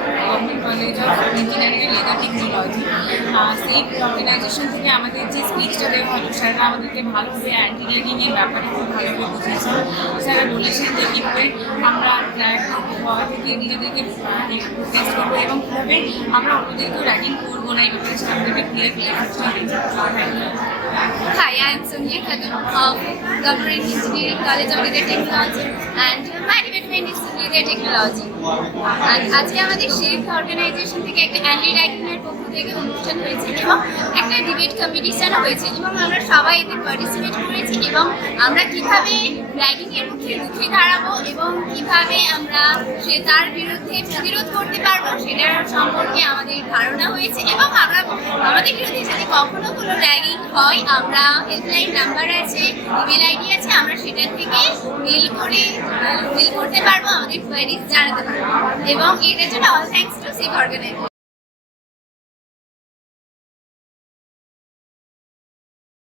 Government college of engineering and leather technology. সেই organisation থেকে আমাদের যে স্পিচটা দেওয়া হলো, স্যাররা আমাদেরকে ভালোভাবে ইঞ্জিনিয়ারিংয়ের ব্যাপারে খুব ভালোভাবে বুঝিয়েছে। স্যাররা বলেছেন যে কীভাবে আমরা থেকে নিজেদেরকে প্রোগ্রেস করবো এবং কীভাবে আমরা অন্যদেরকেও র্যাগিং করবো না, এই ব্যাপারে আমাদেরকে clear Hi, I am Sonia Khatun of Government Engineering College of Leather Technology and my department is Leather Technology. And আজকে আমাদের শেফ অর্গানাইজেশন থেকে একটা অ্যান্টি র্যাগিংয়ের পক্ষ থেকে অনুষ্ঠান হয়েছে এবং একটা ডিবেট কম্পিটিশনও হয়েছে এবং আমরা সবাই এতে পার্টিসিপেট করেছি এবং আমরা কীভাবে র্যাগিংয়ের মুখে রুখে দাঁড়াবো এবং কীভাবে আমরা তার বিরুদ্ধে প্রতিরোধ করতে পারবো সেটার সম্পর্কে আমাদের ধারণা হয়েছে এবং আমরা আমাদের বিরুদ্ধে যদি কখনো কোনো র্যাগিং হয় আমরা হেল্পলাইন নাম্বার আছে, ইমেল আইডি আছে, আমরা সেটা থেকে মেল করতে পারবো, আমাদের কোয়ারিজ জানাতে পারবো এবং এটার জন্য all thanks to safe organisation.